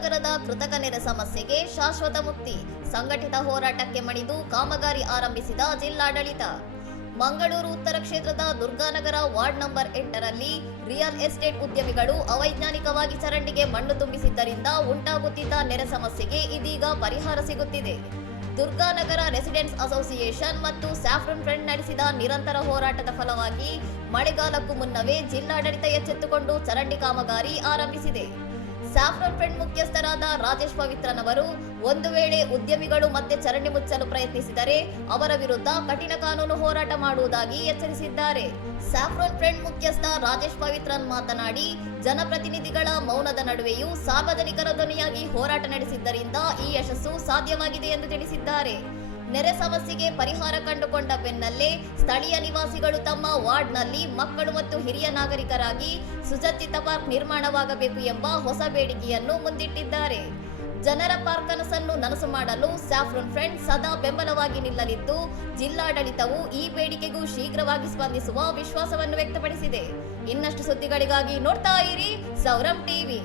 ದುರ್ಗಾನಗರದ ಕೃತಕ ನೆರೆ ಸಮಸ್ಯೆಗೆ ಶಾಶ್ವತ ಮುಕ್ತಿ, ಸಂಘಟಿತ ಹೋರಾಟಕ್ಕೆ ಮಣಿದು ಕಾಮಗಾರಿ ಆರಂಭಿಸಿದ ಜಿಲ್ಲಾಡಳಿತ. ಮಂಗಳೂರು ಉತ್ತರ ಕ್ಷೇತ್ರದ ದುರ್ಗಾನಗರ ವಾರ್ಡ್ ನಂಬರ್ 8ರಲ್ಲಿ ರಿಯಲ್ ಎಸ್ಟೇಟ್ ಉದ್ಯಮಿಗಳು ಅವೈಜ್ಞಾನಿಕವಾಗಿ ಚರಂಡಿಗೆ ಮಣ್ಣು ತುಂಬಿಸಿದ್ದರಿಂದ ಉಂಟಾಗುತ್ತಿದ್ದ ನೆರೆ ಸಮಸ್ಯೆಗೆ ಇದೀಗ ಪರಿಹಾರ ಸಿಗುತ್ತಿದೆ. ದುರ್ಗಾನಗರ ರೆಸಿಡೆಂಟ್ಸ್ ಅಸೋಸಿಯೇಷನ್ ಮತ್ತು ಸ್ಯಾಫ್ರನ್ ಫ್ರೆಂಡ್ ನಡೆಸಿದ ನಿರಂತರ ಹೋರಾಟದ ಫಲವಾಗಿ ಮಳೆಗಾಲಕ್ಕೂ ಮುನ್ನವೇ ಜಿಲ್ಲಾಡಳಿತ ಎಚ್ಚೆತ್ತುಕೊಂಡು ಚರಂಡಿ ಕಾಮಗಾರಿ ಆರಂಭಿಸಿದೆ. ಸ್ಯಾಫ್ರನ್ ಫ್ರೆಂಡ್ ಮುಖ್ಯಸ್ಥರಾದ ರಾಜೇಶ್ ಪವಿತ್ರನವರು ಒಂದು ವೇಳೆ ಉದ್ಯಮಿಗಳು ಮತ್ತೆ ಚರಂಡಿ ಮುಚ್ಚಲು ಪ್ರಯತ್ನಿಸಿದರೆ ಅವರ ವಿರುದ್ಧ ಕಠಿಣ ಕಾನೂನು ಹೋರಾಟ ಮಾಡುವುದಾಗಿ ಎಚ್ಚರಿಸಿದ್ದಾರೆ. ಸ್ಯಾಫ್ರನ್ ಫ್ರೆಂಡ್ ಮುಖ್ಯಸ್ಥ ರಾಜೇಶ್ ಪವಿತ್ರನ್ ಮಾತನಾಡಿ, ಜನಪ್ರತಿನಿಧಿಗಳ ಮೌನದ ನಡುವೆಯೂ ಸಾರ್ವಜನಿಕರ ಧ್ವನಿಯಾಗಿ ಹೋರಾಟ ನಡೆಸಿದ್ದರಿಂದ ಈ ಯಶಸ್ಸು ಸಾಧ್ಯವಾಗಿದೆ ಎಂದು ತಿಳಿಸಿದ್ದಾರೆ. ನೆರೆ ಸಮಸ್ಯೆಗೆ ಪರಿಹಾರ ಕಂಡುಕೊಂಡ ಬೆನ್ನಲ್ಲೇ ಸ್ಥಳೀಯ ನಿವಾಸಿಗಳು ತಮ್ಮ ವಾರ್ಡ್ನಲ್ಲಿ ಮಕ್ಕಳು ಮತ್ತು ಹಿರಿಯ ನಾಗರಿಕರಾಗಿ ಸುಸಜ್ಜಿತ ಪಾರ್ಕ್ ನಿರ್ಮಾಣವಾಗಬೇಕು ಎಂಬ ಹೊಸ ಬೇಡಿಕೆಯನ್ನು ಮುಂದಿಟ್ಟಿದ್ದಾರೆ. ಜನರ ಪಾರ್ಕ್ ಕನಸನ್ನು ನನಸು ಮಾಡಲು ಸ್ಯಾಫ್ರನ್ ಫ್ರೆಂಡ್ ಸದಾ ಬೆಂಬಲವಾಗಿ ನಿಲ್ಲಲಿದ್ದು, ಜಿಲ್ಲಾಡಳಿತವು ಈ ಬೇಡಿಕೆಗೂ ಶೀಘ್ರವಾಗಿ ಸ್ಪಂದಿಸುವ ವಿಶ್ವಾಸವನ್ನು ವ್ಯಕ್ತಪಡಿಸಿದೆ. ಇನ್ನಷ್ಟು ಸುದ್ದಿಗಳಿಗಾಗಿ ನೋಡ್ತಾ ಇರಿ ಸೌರಂ ಟಿವಿ.